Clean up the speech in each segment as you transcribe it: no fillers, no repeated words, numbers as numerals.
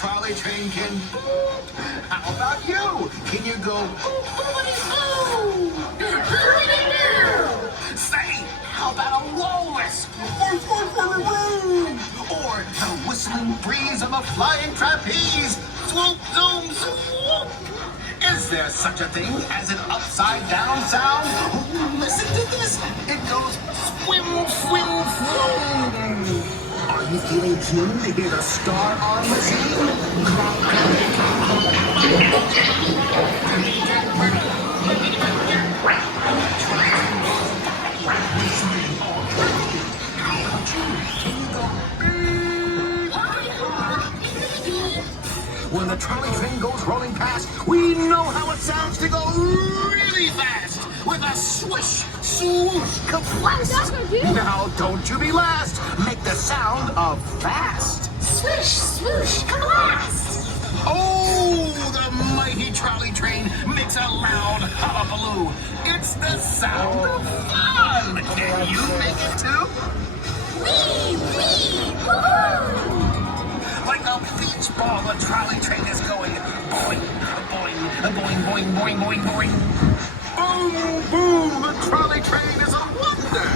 trolley train can boop. How about you? Can you go boop, boopity boo? Say, how about a walrus? Or the whistling breeze of a flying trapeze? Swoop, zoom, swoop. Is there such a thing as an upside down sound? Listen to this. It goes swim, swim, swim. Are you feeling tuned to hear the star on the scene? When the trolley train goes rolling past, we know how it sounds to go really fast with a swish, swoosh, kablast. Now, don't you be last. Make the sound of fast. Swish, swoosh, kablast. Oh, the mighty trolley train makes a loud hullabaloo. It's the sound of fun. Can you make it too? Wee, wee, woo-hoo. Like a beach ball, the trolley train is going boing, boing, boing, boing, boing, boing, boing. Boom, boom, the trolley train is a wonder.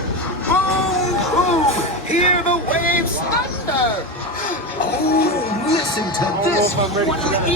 Boom, boom, hear the waves thunder. Oh, listen to this.